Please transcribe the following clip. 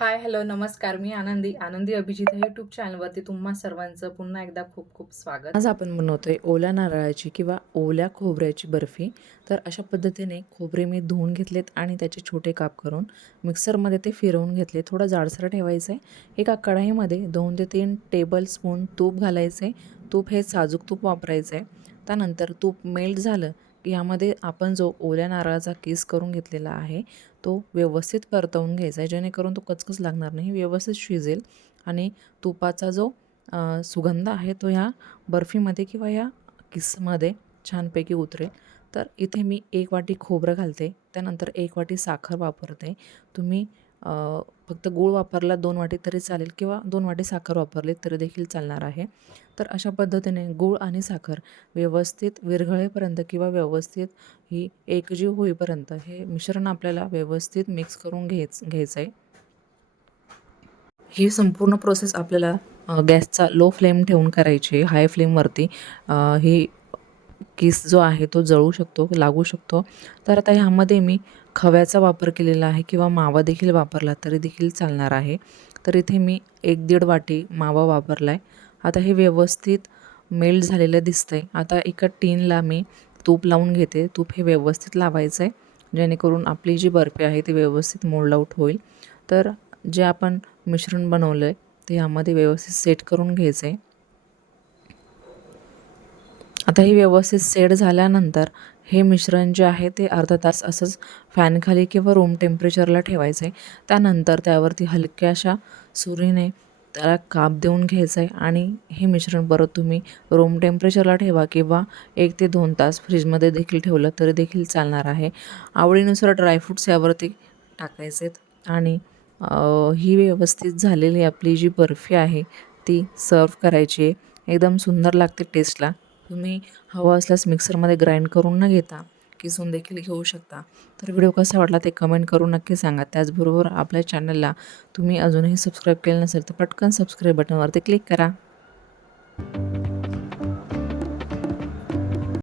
हाय, hello, नमस्कार. मी आनंदी, आनंदी अभिजित यूट्यूब चॅनलवरती तुम्हा सर्वांचं पुन्हा एकदा खूप खूप स्वागत. आज आपण बनवतोय ओल्या नारळाची किंवा ओल्या खोबऱ्याची बर्फी. तर अशा पद्धतीने खोबरे मी धुवून घेतलेत आणि त्याचे छोटे काप करून मिक्सरमध्ये ते फिरवून घेतले. थोडं जाडसर ठेवायचं आहे. एका कढाईमध्ये दोन ते तीन टेबल स्पून तूप घालायचं आहे. तूप हे साजूक तूप वापरायचं आहे. त्यानंतर तूप मेल्ट झालं यामध्ये आपण जो ओल्या नारळाचा किस करून घेतलेला आहे, तो व्यवस्थित परतवून घ्यायचा आहे. जेणेकरून तो कचकच लागणार नाही, व्यवस्थित शिजेल आणि तुपाचा जो सुगंध आहे तो ह्या बर्फीमध्ये किंवा या किसमध्ये छानपैकी उतरेल. तर इथे मी एक वाटी खोबरं घालते. त्यानंतर एक वाटी साखर वापरते. तुम्ही फक्त गूळ वापरला दोन वाटी तरी चालेल किंवा दोन वाटी साखर वापरली तरी देखील चालणार आहे. तर अशा पद्धतीने गूळ आणि साखर व्यवस्थित विरघळेपर्यंत किंवा व्यवस्थित ही एकजीव होईपर्यंत हे मिश्रण आपल्याला व्यवस्थित मिक्स करून घ्यायच घ्यायचं आहे. ही संपूर्ण प्रोसेस आपल्याला गॅसचा लो फ्लेम ठेवून करायची हाय फ्लेमवरती ही किस जो आहे तो जळू शकतो, लागू शकतो. तर आता ह्यामध्ये मी खव्याचा वापर केलेला आहे किंवा मावा देखील वापरला तरी देखील चालणार आहे. तर इथे मी एक दीड वाटी मावा वापरला आहे. आता हे व्यवस्थित मेल्ट झालेलं दिसतंय. आता एका टीनला मी तूप लावून घेते. तूप हे व्यवस्थित लावायचं आहे. जेणेकरून आपली जी बर्फी आहे ती व्यवस्थित मोल्ड आउट होईल. तर जे आपण मिश्रण बनवलं आहे ते ह्यामध्ये व्यवस्थित सेट करून घ्यायचं आहे. आता हे व्यवस्थित सेट झाल्यानंतर हे मिश्रण जे आहे ते अर्धा तास असंच फॅनखाली किंवा रूम टेम्परेचरला ठेवायचं आहे. त्यानंतर त्यावरती हलक्याशा सुरीने त्याला काप देऊन घ्यायचं आहे आणि हे मिश्रण परत तुम्ही रूम टेम्परेचरला ठेवा किंवा एक ते दोन तास फ्रीजमध्ये देखील ठेवलं तरी देखील चालणार आहे. आवडीनुसार ड्रायफ्रुट्स यावरती टाकायचे आहेत आणि ही व्यवस्थित झालेली आपली जी बर्फी आहे ती सर्व्ह करायची आहे. एकदम सुंदर लागते टेस्टला. तुम्ही हवं असल्यास मिक्सरमध्ये ग्राइंड करून न घेता किसून देखील घेऊ शकता. तर व्हिडिओ कसा वाटला ते कमेंट करून नक्की सांगा. त्याचबरोबर आपल्या चॅनलला तुम्ही अजूनही सबस्क्राईब केलं नसेल तर पटकन सबस्क्राईब बटनवरती क्लिक करा.